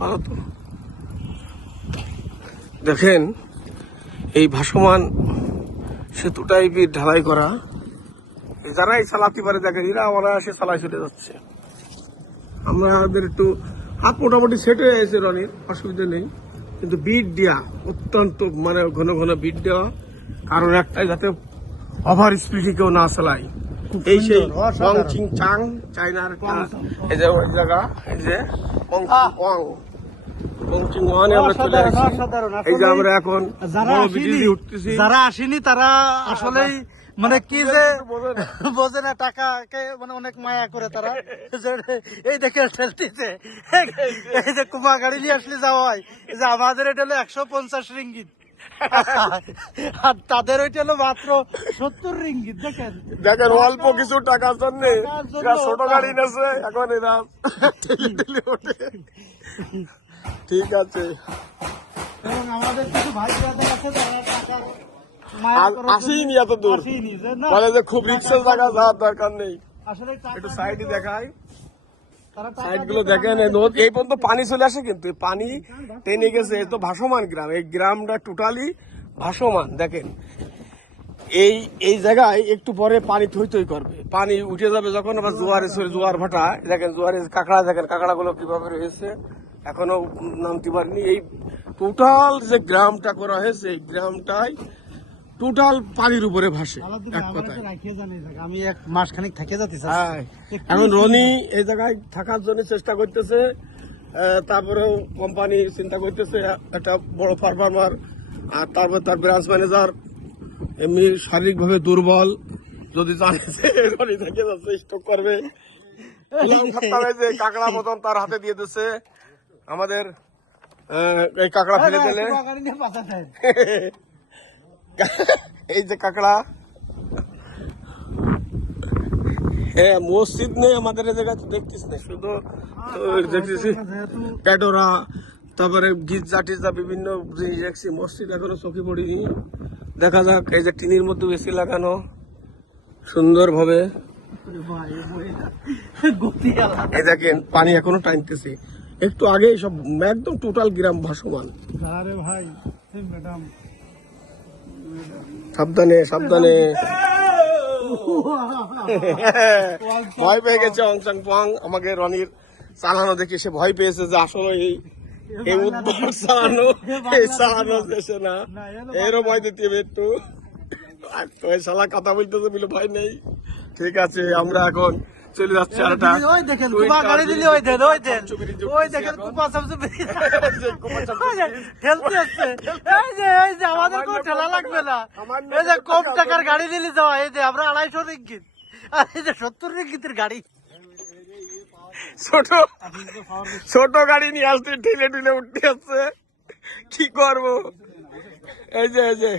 ভালো তো দেখেন এই ভাসমান সেতু টাইপের ঢালাই করা, যারাই চালাতে পারে দেখেন এরা আমরা এসে চালাই ছুটে যাচ্ছে। আমাদের একটু হাত মোটামুটি সেট হয়ে গেছে রনির, অসুবিধা নেই, কিন্তু বিট দেওয়া অত্যন্ত মানে ঘন ঘন বিট দেওয়া, কারণ একটাই যাতে ওভার স্পিডে কেউ না চালায়। এই সেই পংচিং চাং চায়নার এই যে ওই জায়গা, এই যে পংচিং ওয়ানে আমরা চলে আসছি। এই যে আমরা এখন উঠতেছি, যারা আসেনি তারা আসলেই মানে কি যে বোঝে না, টাকাকে মানে অনেক মায়া করে তারা। এই দেখে ঠেলতেছে, এই যে কুমা গাড়ি নিয়ে আসলে যাওয়া হয়, যে আমাদের এটা হলো 150 রিঙ্গিত আর তাদের ওইটা হলো মাত্র 70 রিঙ্গিত। দেখেন দেখেন অল্প কিছু টাকার জন্য ছোট গাড়ি নেছে, এখন এরা ওঠে। ঠিক আছে, এবং আমাদের কিছু ভাই ব্রাদার আছে যারা টাকার আসেনি এত দূর, বলে যে খুব রিক্সা জায়গা যাওয়ার দরকার নেই। আসলে একটু সাইডে দেখায়, সাইড গুলো দেখেন, এই পর্যন্ত পানি চলে আসে, কিন্তু পানি টেনে গেছে। এই তো ভাসমান গ্রাম, এই গ্রামটা টোটালি ভাসমান। দেখেন এই এই জায়গায় একটু পরে পানি থই থই করবে, পানি উঠে যাবে যখন আবার জোয়ারে জোয়ার ভাটা। দেখেন জোয়ারে কাঁকড়া, দেখেন কাঁকড়া গুলো কিভাবে রয়েছে, এখনো নামতে পারেনি। এই টোটাল যে গ্রামটা করা হয়েছে, এই গ্রামটাই টোটাল পানির উপরে ভাসে এক কথায়। আমি এক মাস খানিক থেকে যাচ্ছি। এখন রনি এই জায়গায় থাকার জন্য চেষ্টা করতেছে, তারপরেও কোম্পানি চিন্তা করতেছে একটা বড় ফার্মার, আর তারপর তার ব্রাঞ্চ ম্যানেজার এমনি শারীরিকভাবে দুর্বল, যদি জানে রনি থেকে যাচ্ছে স্টক করবে, যে কাঁকড়া মতন তার হাতে দিয়ে দিচ্ছে। আমাদের এই কাঁকড়া ফেলে দিলে এই যে কাঁকড়া, হ্যাঁ মসজিদ নেই আমাদের এই জায়গায়, দেখতিস না, শুধু দেখতেছি ক্যাটোরা, তারপরে গির্জা টির্জা বিভিন্ন জিনিস দেখছি। মসজিদ এখনো চোখে পড়িনি, দেখা যাক। এই যে টিনের মধ্যে বেশি লাগানো সুন্দর ভাবে, এই দেখেন পানি এখনো টানতেছে। একটু আগে সব একদম টোটাল গ্রাম ভাসমান। ভাই ম্যাডাম সাবধানে সাবধানে, ভয় পেয়ে গেছে অংশাং পং। আমাকে রনির চালানো দেখে সে ভয় পেয়েছে যে আসলে এই উদ্ভব চালানো, এই চালানো দেশে না, এরও ভয় দিতে হবে একটু। ওই শালা কথা বলতেছে বলে ভয় নেই। ঠিক আছে, আমরা এখন চলে যাচ্ছি। ওই দেখেন কুপা গাড়ি দিলি, ওই দেন ওই দেন, ওই দেখেন কুপা সবচেয়ে ঠেলতে আসছে। এই যে আমাদের কোনো ঠেলা লাগবে না, এই যে কম টাকার গাড়ি দিলি যাওয়া, এই যে আমরা 250 রিঙ্গিত, আর এই যে 70 রিঙ্গিতের গাড়ি। ছোট গাড়ি নিয়ে আসতে ঠেলে ঠেলে উঠতে আসছে, কি করবো? এই যে